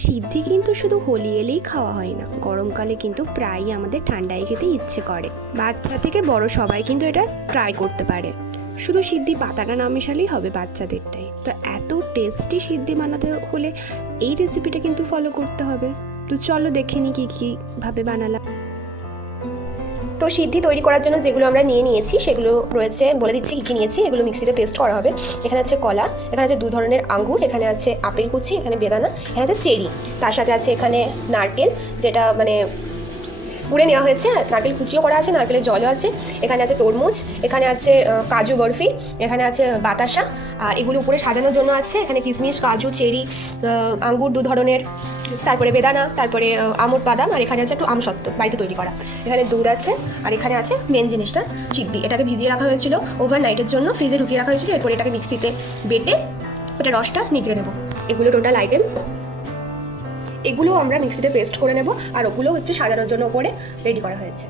সিদ্ধি কিন্তু শুধু হোলি এলেই খাওয়া হয় না, গরমকালে কিন্তু প্রায়ই আমাদের ঠান্ডায় খেতে ইচ্ছে করে। বাচ্চা থেকে বড় সবাই কিন্তু এটা ট্রাই করতে পারে। শুধু সিদ্ধি পাতাটা না মেশালেই হবে বাচ্চাদেরটাই। তো এত টেস্টি সিদ্ধি বানাতে হলে এই রেসিপিটা কিন্তু ফলো করতে হবে। তো চলো দেখে নিই কীভাবে বানালাম। তো সিদ্ধি তৈরি করার জন্য যেগুলো আমরা নিয়েছি সেগুলো রয়েছে, বলে দিচ্ছি কী কী নিয়েছি। এগুলো মিক্সিতে পেস্ট করা হবে। এখানে আছে কলা, এখানে আছে 2 ধরনের আঙ্গুর, এখানে আছে আপেল কুচি, এখানে বেদানা, এখানে আছে চেরি, তার সাথে আছে এখানে নারকেল, যেটা মানে পুড়ে নেওয়া হয়েছে, আর নারকেল কুচিও করা আছে, নারকেলের জলও আছে, এখানে আছে তরমুজ, এখানে আছে কাজু বরফি, এখানে আছে বাতাসা, আর এগুলো উপরে সাজানোর জন্য আছে এখানে কিশমিশ, কাজু, চেরি, আঙ্গুর 2 ধরনের, তারপরে বেদানা, তারপরে আমড় বাদাম, আর এখানে আছে একটু আমসত্ত্ব বাড়িতে তৈরি করা, এখানে দুধ আছে, আর এখানে আছে মেন জিনিসটা সিদ্ধি। এটাকে ভিজিয়ে রাখা হয়েছিল ওভারনাইটের জন্য, ফ্রিজে ঢুকিয়ে রাখা হয়েছিল। এরপরে এটাকে মিক্সিতে বেটে এটা রসটা নিগড়ে নেব। এগুলো টোটাল আইটেম, এগুলো আমরা মিক্সিতে পেস্ট করে নেব, আর ওগুলো হচ্ছে সাজানোর জন্য ওপরে রেডি করা হয়েছে।